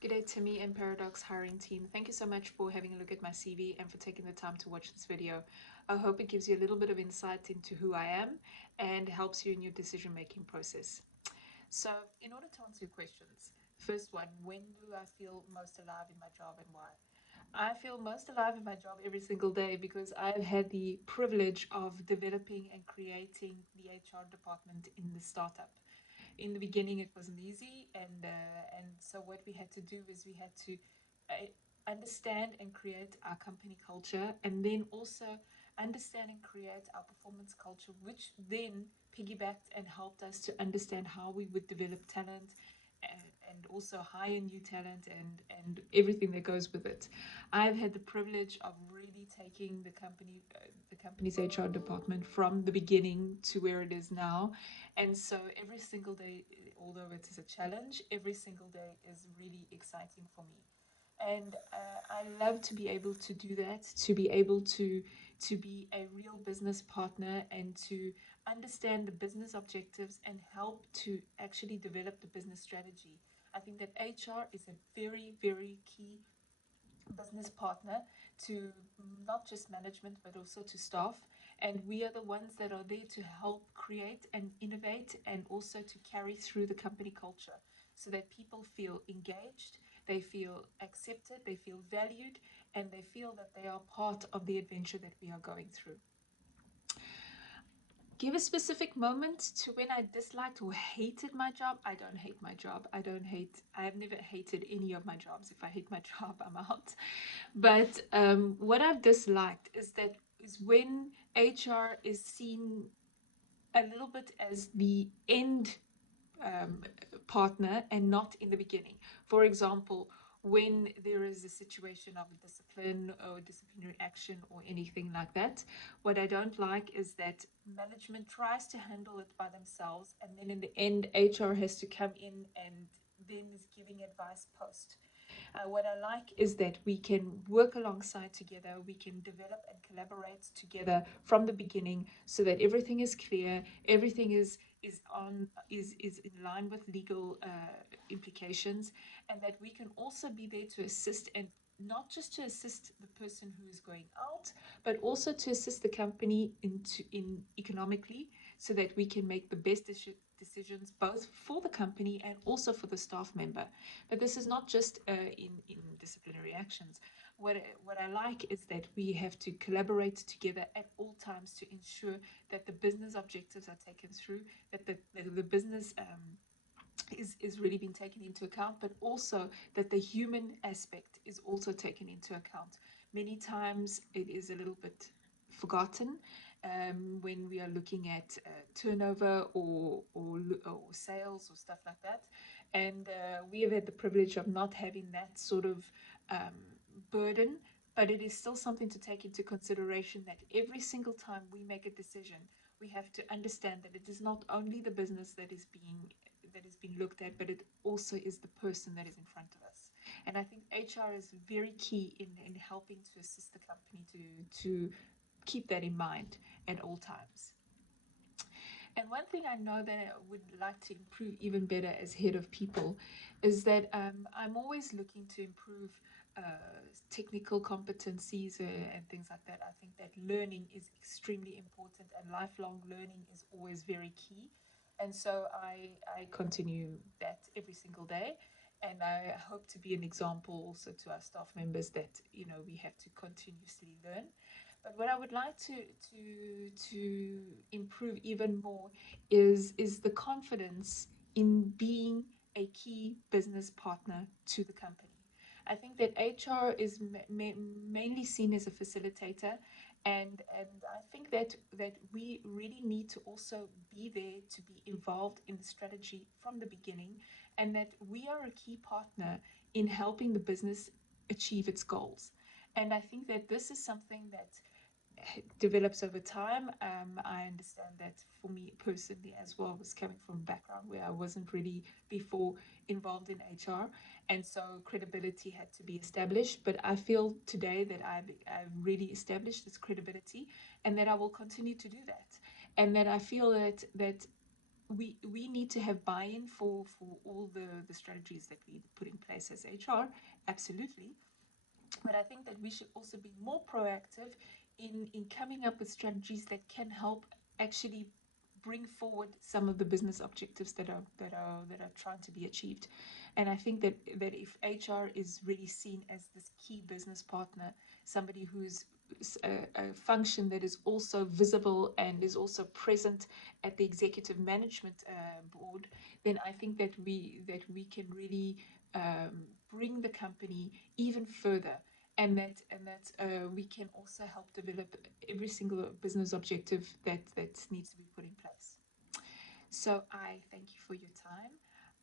Good day to me and Paradox hiring team. Thank you so much for having a look at my CV and for taking the time to watch this video. I hope it gives you a little bit of insight into who I am and helps you in your decision making process. So, in order to answer your questions, first one, when do I feel most alive in my job and why? I feel most alive in my job every single day because I've had the privilege of developing and creating the HR department in the startup. In the beginning it wasn't easy, and so what we had to do is we had to uh, understand and create our company culture, and then also understand and create our performance culture, which then piggybacked and helped us to understand how we would develop talent, and also hire new talent, and everything that goes with it. I've had the privilege of really taking the company's HR department from the beginning to where it is now, and so every single day, although it is a challenge, every single day is really exciting for me. And I love to be able to do that, to be able to be a real business partner and to understand the business objectives and help to actually develop the business strategy. I think that HR is a very, very key business partner to not just management but also to staff, and we are the ones that are there to help create and innovate and also to carry through the company culture so that people feel engaged, they feel accepted, they feel valued, and they feel that they are part of the adventure that we are going through. Give a specific moment to when I disliked or hated my job. I don't hate my job. I have never hated any of my jobs. If I hate my job, I'm out. But what I've disliked is when HR is seen a little bit as the end um, partner and not in the beginning. For example, when there is a situation of a discipline or disciplinary action or anything like that, what I don't like is that management tries to handle it by themselves, and then in the end, HR has to come in and then is giving advice post. What I like is that we can work alongside together, we can develop and collaborate together from the beginning so that everything is clear, everything is in line with legal implications, and that we can also be there to assist, and not just to assist the person who is going out, but also to assist the company in economically, so that we can make the best decisions both for the company and also for the staff member. But this is not just in disciplinary actions. What I like is that we have to collaborate together at all times to ensure that the business objectives are taken through, that the business is really being taken into account, but also that the human aspect is also taken into account. Many times it is a little bit forgotten when we are looking at turnover or sales or stuff like that. And we have had the privilege of not having that sort of um, burden, but it is still something to take into consideration that every single time we make a decision, we have to understand that it is not only the business that is being looked at, but it also is the person that is in front of us. And I think HR is very key in helping to assist the company to keep that in mind at all times. And one thing I know that I would like to improve even better as head of people is that I'm always looking to improve uh, technical competencies and things like that. I think that learning is extremely important, and lifelong learning is always very key. And so I continue that every single day. And I hope to be an example also to our staff members that, we have to continuously learn. But what I would like to improve even more is the confidence in being a key business partner to the company. I think that HR is mainly seen as a facilitator, and I think that we really need to also be there to be involved in the strategy from the beginning, and that we are a key partner in helping the business achieve its goals. And I think that this is something that develops over time. I understand that for me personally as well, was coming from a background where I wasn't really before involved in HR, and so credibility had to be established. But I feel today that I've really established this credibility, and that I will continue to do that, and that I feel that we need to have buy-in for all the strategies that we put in place as HR, absolutely. But I think that we should also be more proactive in coming up with strategies that can help actually bring forward some of the business objectives that are trying to be achieved. And I think that if HR is really seen as this key business partner, somebody who's a function that is also visible and is also present at the executive management board, then I think that we can really bring the company even further, and that we can also help develop every single business objective that needs to be put in place. So I thank you for your time.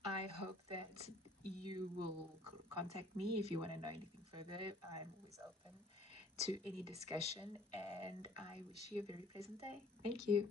I hope that you will contact me if you want to know anything further. I'm always open to any discussion, and I wish you a very pleasant day. Thank you.